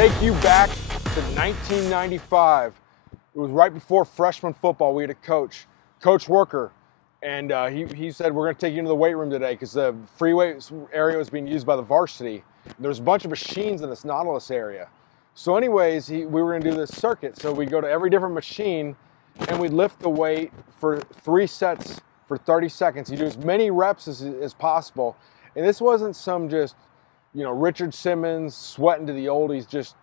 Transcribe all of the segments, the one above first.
take you back to 1995. It was right before freshman football. We had a coach, Coach Worker, and he said, we're going to take you into the weight room today because the freeway area was being used by the varsity. There's a bunch of machines in this Nautilus area. So anyways, we were going to do this circuit. So we'd go to every different machine and we'd lift the weight for 3 sets for 30 seconds. You do as many reps as possible. And this wasn't some just, Richard Simmons sweating to the oldies, just,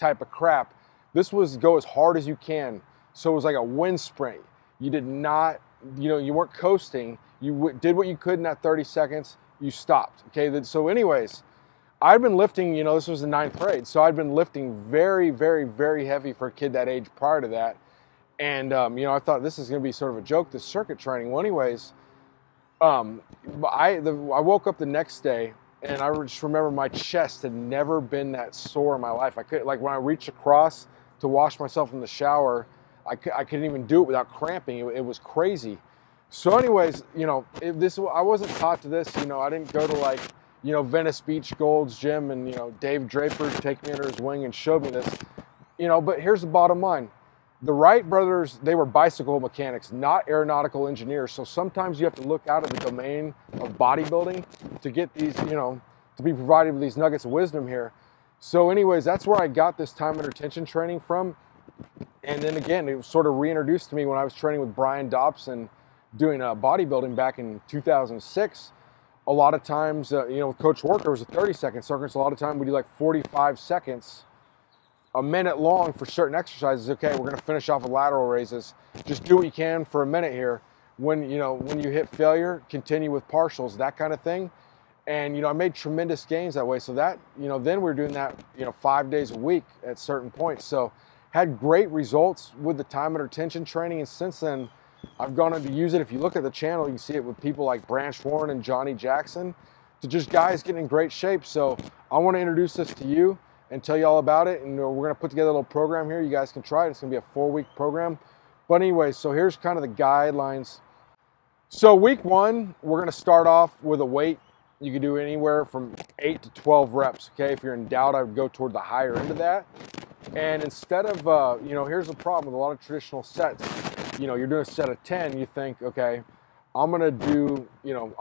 type of crap. This was go as hard as you can. So it was like a wind sprint. You did not, you weren't coasting. You did what you could in that 30 seconds. You stopped. Okay. So anyways, I'd been lifting, this was the 9th grade. So I'd been lifting very, very, very heavy for a kid that age prior to that. And, I thought this is going to be sort of a joke, this circuit training. Well, anyways, I woke up the next day and I just remember my chest had never been that sore in my life. I could, like when I reached across to wash myself in the shower, I couldn't even do it without cramping. It was crazy. So anyways, I wasn't taught to this. I didn't go to Venice Beach Gold's gym and, Dave Draper take me under his wing and showed me this, but here's the bottom line. The Wright brothers, they were bicycle mechanics, not aeronautical engineers. So sometimes you have to look out of the domain of bodybuilding to get these, to be provided with these nuggets of wisdom here. So anyways, that's where I got this time under tension training from. And then again, it was sort of reintroduced to me when I was training with Brian Dobson doing bodybuilding back in 2006. A lot of times, with Coach Worker, it was a 30-second circuit. So a lot of time we do like 45 seconds, a minute long for certain exercises. Okay, we're going to finish off with lateral raises. Just do what you can for a minute here. When you hit failure, continue with partials, that kind of thing. And I made tremendous gains that way. So that then we were doing that 5 days a week at certain points. So had great results with the time under tension training. And since then, I've gone on to use it. If you look at the channel, you can see it with people like Branch Warren and Johnny Jackson, to just guys getting in great shape. So I want to introduce this to you and tell you all about it. And we're going to put together a little program here. You guys can try it. It's going to be a 4-week program. But anyway, so here's kind of the guidelines. So week 1, we're going to start off with a weight. You can do anywhere from 8 to 12 reps. Okay, if you're in doubt, I would go toward the higher end of that. And instead of, here's the problem with a lot of traditional sets. You're doing a set of 10, you think, okay, I'm going to do,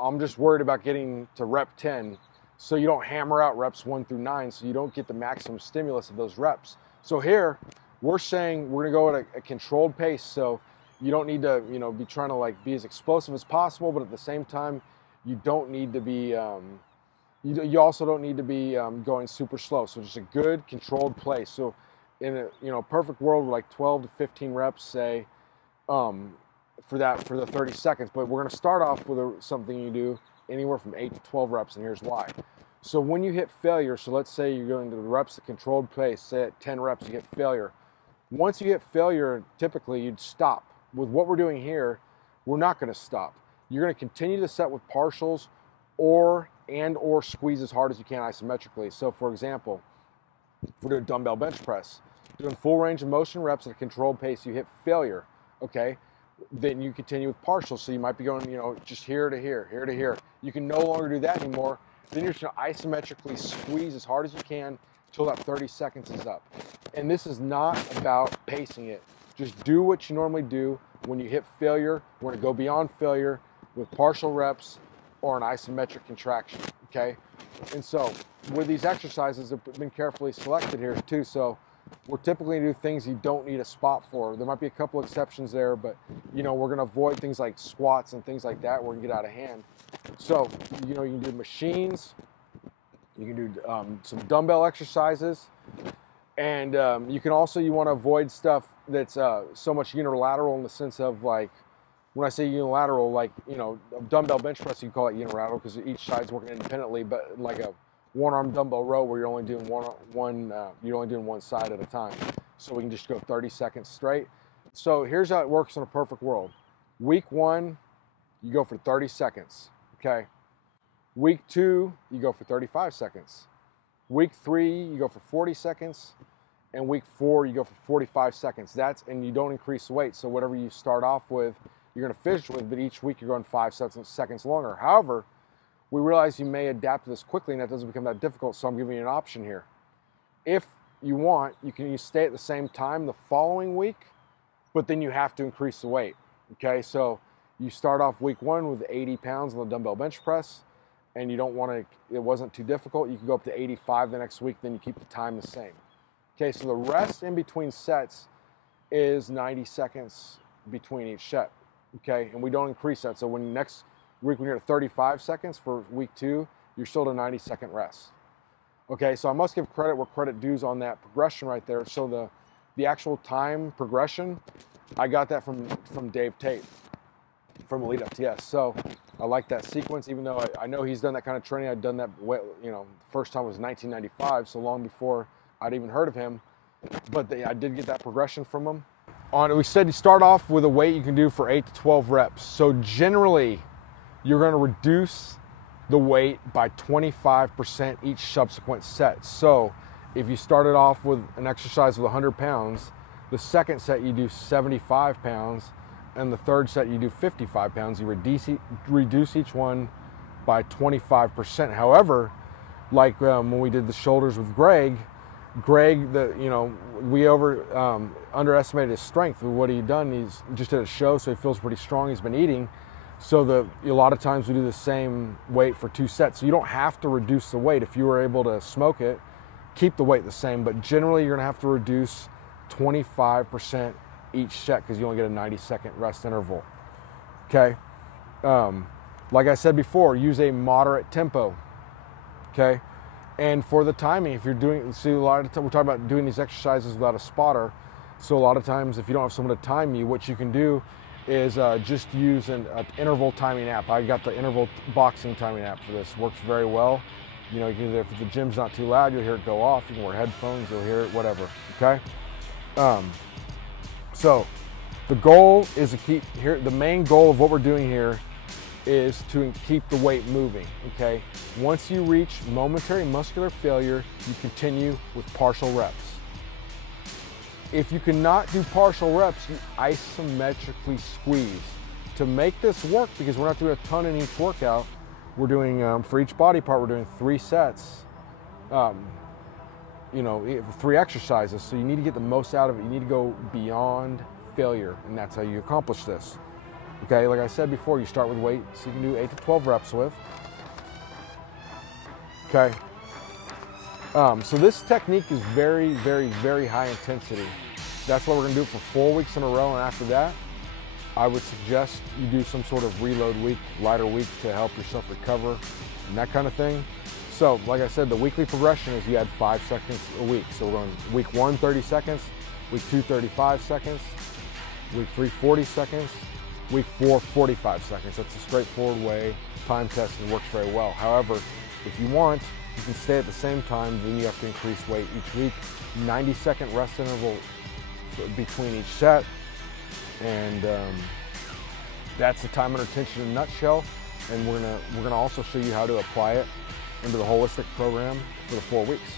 I'm just worried about getting to rep 10. So you don't hammer out reps 1 through 9, so you don't get the maximum stimulus of those reps. So here, we're saying we're going to go at a controlled pace. So you don't need to, be trying to be as explosive as possible, but at the same time, you don't need to be, you also don't need to be going super slow. So just a good controlled pace. So in a perfect world, like 12 to 15 reps, say, for the 30 seconds. But we're going to start off with something you do anywhere from 8 to 12 reps, and here's why. So when you hit failure, so let's say you're going to the reps, the controlled pace, say at 10 reps, you hit failure. Once you hit failure, typically you'd stop. With what we're doing here, we're not going to stop. You're going to continue to set with partials or squeeze as hard as you can isometrically. So for example, if we're doing dumbbell bench press, doing full range of motion reps at a controlled pace, you hit failure, okay? Then you continue with partials. So you might be going, just here to here, here to here. You can no longer do that anymore. Then you're just going to isometrically squeeze as hard as you can until that 30 seconds is up. And this is not about pacing it. Just do what you normally do. When you hit failure, we're going to go beyond failure with partial reps or an isometric contraction, okay? And so with these exercises, they've been carefully selected here too. So we're typically going to do things you don't need a spot for. There might be a couple exceptions there, but we're going to avoid things like squats and things like that where it can get out of hand. So, you can do machines, you can do some dumbbell exercises, and you want to avoid stuff that's so much unilateral in the sense of when I say unilateral, dumbbell bench press, you call it unilateral because each side's working independently, but like a one-arm dumbbell row where you're only doing one side at a time. So we can just go 30 seconds straight. So here's how it works in a perfect world. Week 1, you go for 30 seconds, okay? Week 2, you go for 35 seconds. Week 3, you go for 40 seconds. And week 4, you go for 45 seconds. And you don't increase the weight. So whatever you start off with, you're going to finish with, but each week you're going 5 seconds longer. However, we realize you may adapt to this quickly and that doesn't become that difficult, so I'm giving you an option here. If you want, you can stay at the same time the following week, but then you have to increase the weight. Okay, so you start off week 1 with 80 pounds on the dumbbell bench press, and you don't want to, it wasn't too difficult, you can go up to 85 the next week, then you keep the time the same. Okay, so the rest in between sets is 90 seconds between each set. Okay, and we don't increase that. So when next week, when you're at 35 seconds for week 2, you're still at a 90-second rest. Okay, so I must give credit where credit dues on that progression right there. So the actual time progression, I got that from Dave Tate from Elite FTS. So I like that sequence, even though I know he's done that kind of training. I'd done that, you know, the first time was 1995, so long before I'd even heard of him. But I did get that progression from him. We said you start off with a weight you can do for 8 to 12 reps. So generally, you're going to reduce the weight by 25% each subsequent set. So if you started off with an exercise with 100 pounds, the second set you do 75 pounds, and the third set you do 55 pounds. You reduce each one by 25%. However, like when we did the shoulders with Greg, we underestimated his strength with what he'd done. He's just at a show, so he feels pretty strong. He's been eating. So a lot of times we do the same weight for 2 sets. So you don't have to reduce the weight. If you were able to smoke it, keep the weight the same. But generally, you're going to have to reduce 25% each set because you only get a 90-second rest interval. Okay. Like I said before, use a moderate tempo. Okay. And for the timing, if you're doing, see, a lot of time we're talking about doing these exercises without a spotter. So a lot of times, if you don't have someone to time you, what you can do is just use an interval timing app. I got the interval boxing timing app for this. Works very well. You know, if the gym's not too loud, you'll hear it go off. You can wear headphones, you'll hear it, whatever. Okay. So the goal is to keep here. The main goal of what we're doing here is to keep the weight moving. Okay. Once you reach momentary muscular failure, you continue with partial reps. If you cannot do partial reps, you isometrically squeeze. To make this work, because we're not doing a ton in each workout, we're doing, for each body part, we're doing 3 sets, 3 exercises. So you need to get the most out of it. You need to go beyond failure, and that's how you accomplish this. Okay, like I said before, you start with weights you can do 8 to 12 reps with. Okay. So this technique is very, very, very high intensity. That's what we're gonna do for 4 weeks in a row, and after that, I would suggest you do some sort of reload week, lighter week to help yourself recover and that kind of thing. So, like I said, the weekly progression is you add 5 seconds a week. So we're going week 1, 30 seconds, week 2, 35 seconds, week 3, 40 seconds, week 4, 45 seconds. That's a straightforward way, time tested, works very well. However, if you want, you can stay at the same time, then you have to increase weight each week. 90-second rest interval between each set. And that's the time under tension in a nutshell. And we're gonna also show you how to apply it into the holistic program for the 4 weeks.